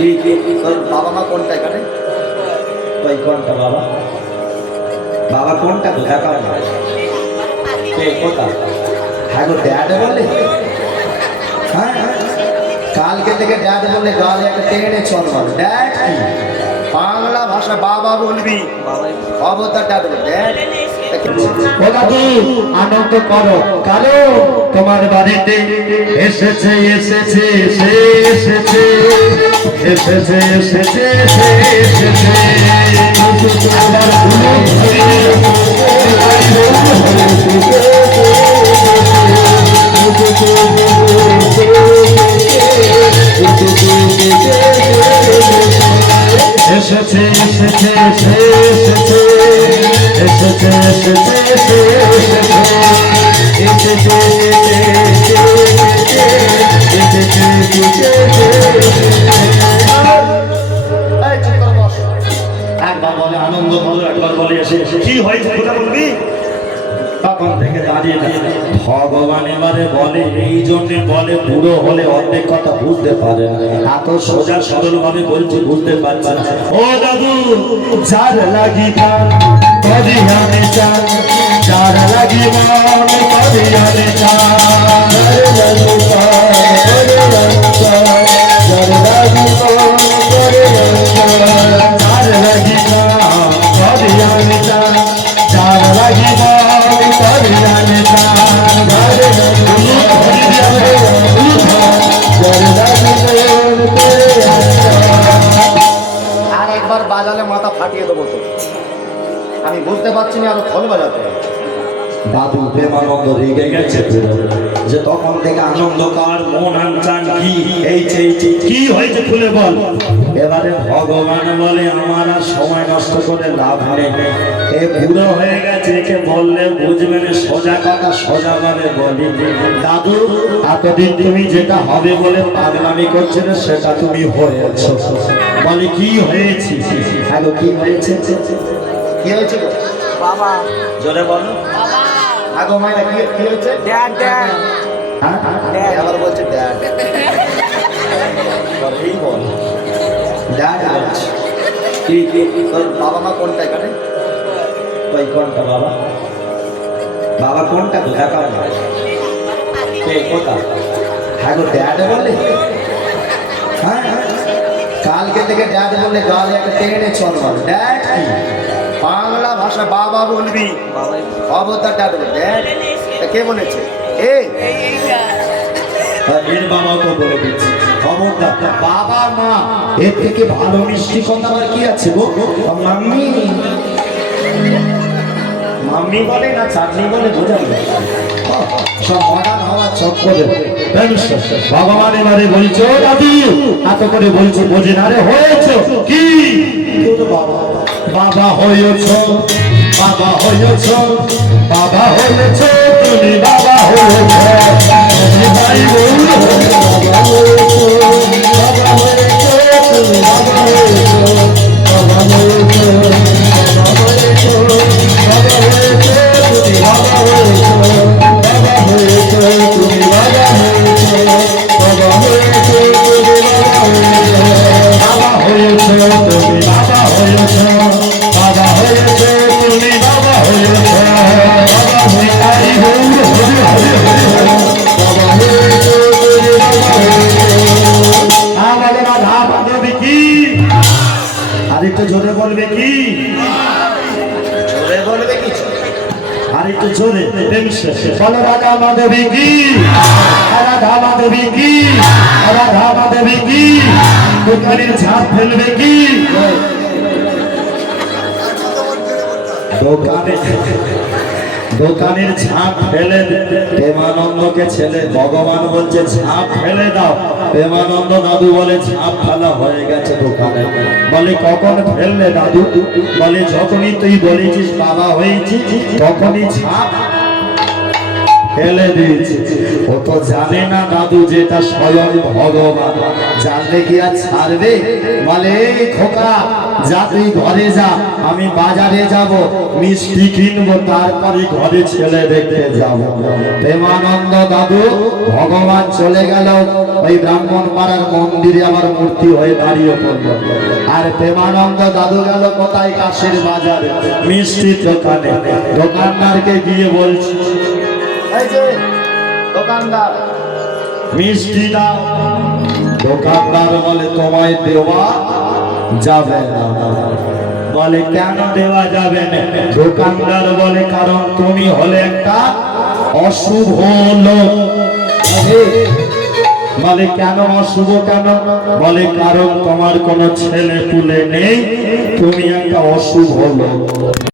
তোর বাবা মা কোনটা এখানে? ওই কোনটা বাবা? বাবা কোনটা কোথায় কার কোথা? হ্যাঁ গো ড্যাড বলে হ্যাঁ কালকে থেকে ড্যাড বললে গালে একটা টেনে চল ড্যাড কি? বাংলা ভাষা বাবা বলবি? অবতার ড্যাড বল ড্যাড আনন্দ করো। কারও তোমার বাড়িতে এসেছে এসেছে সে এসেছে এসেছে এসেছে এসেছে এসেছে এসেছে এসেছে এসেছে এসেছে এসেছে এসেছে তখন থেকে দাঁড়িয়ে ভগবান এবারে বলে, এই জন্যে বলে, বুড়ো হলে অর্ধেক কথা বুঝতে পারে না। এত সোজা সরল ভাবে বলছি, বুঝতে পারছে না। ও দাদু, যার লাগি আমি বুঝতে না বাজাতে। প্রেমানন্দ রেগে গেছে যে তখন থেকে মন আনচান কি? এই কি হয়েছে খুলে বল। এবারে ভগবান বলে, আমার সময় নষ্ট করে লাভ নেই। এ বুড়ো হয়ে গেছে, একে বললে বুঝবে না, সোজা কথা সোজা ভাবে বলি। দাদু, এতদিন তুমি যেটা হবে বলে পাগলামি করছিলে সেটা তুমি হয়েছ। বলে, কি হয়েছে? কি হয়েছে? কি হয়েছে বাবা। জোরে বলো। আগো মাইনা কি কি হয়েছে? Dad dad. হ্যাঁ ড্যাড। আবার বলছে ড্যাড। বল। ড্যাড বলছে কি কি তোর বাবা মা কোনটা এখানে? কোনটা বাবা? বাবা কোনটা? কার কে কোথা? হ্যাঁ গো ড্যাড বলে হ্যাঁ কালকে থেকে ড্যাড বললে গালে একটা টেনে চল ড্যাড কি? বাংলা ভাষা বাবা বলবি? অবতার বল ড্যাড কে বলেছে? এ। বলে দিচ্ছে বাবা মা এর থেকে ভালো মিষ্টি কথা আর কি আছে গো মাম্মি। মাম্মি বলে না চাটনি বলে বোঝাবে। সব মডার্ন হওয়ার চক্করে ভগবান এবারে বলছো দাদু এত করে বলছো বোঝে না রে হয়েছ কি? বাবা হয়েছ বাবা হয়েছ বাবা হয়েছ তুমি বাবা হয়েছ। মাধবী কি? আর একটু জোরে বলবে কি? জোরে বলবে কিছু আর একটু জোরে বলো রাধা মাধবী কি? রাধা মাধবী কি? রাধা মাধবী কি? দোকানের ঝাঁপ ফেলবে কি? দোকানে দোকানের ঝাঁপ ফেলে প্রেমানন্দকে ছেলে ভগবান বলছে, ঝাঁপ ফেলে দাও। প্রেমানন্দ দাদু বলে, ঝাঁপ ফেলা হয়ে গেছে দোকানে। বলে, কখন ফেললে দাদু? বলে, যখনই তুই বলেছিস বাবা হয়েছিস তখনই ঝাঁপ ফেলে দিয়েছি। ও তো জানে না দাদু যেটা স্বয়ং ভগবান। জানলে কি আর ছাড়বে? বলে, "এই খোকা, যা তুই ঘরে যা, আমি বাজারে যাব, মিষ্টি কিনবো, তারপরে ঘরে ছেলে দেখতে যাব। প্রেমানন্দ দাদু, ভগবান চলে গেল। ওই ব্রাহ্মণ পাড়ার মন্দিরে আবার মূর্তি হয়ে দাঁড়িয়ে পড়ল। আর প্রেমানন্দ দাদু গেল কোথায়? কাশের বাজারে মিষ্টি দোকানে। দোকানদারকে গিয়ে বলছি, এই যে দোকানদার। মিষ্টি দাও। দোকানদার বলে তোমায় দেওয়া যাবে না। বলে কেন দেওয়া যাবে না? দোকানদার বলে কারণ তুমি হলে একটা অশুভ লোক। বলে কেন অশুভ কেন? বলে কারণ তোমার কোনো ছেলে পুলে নেই। তুমি একটা অশুভ লোক।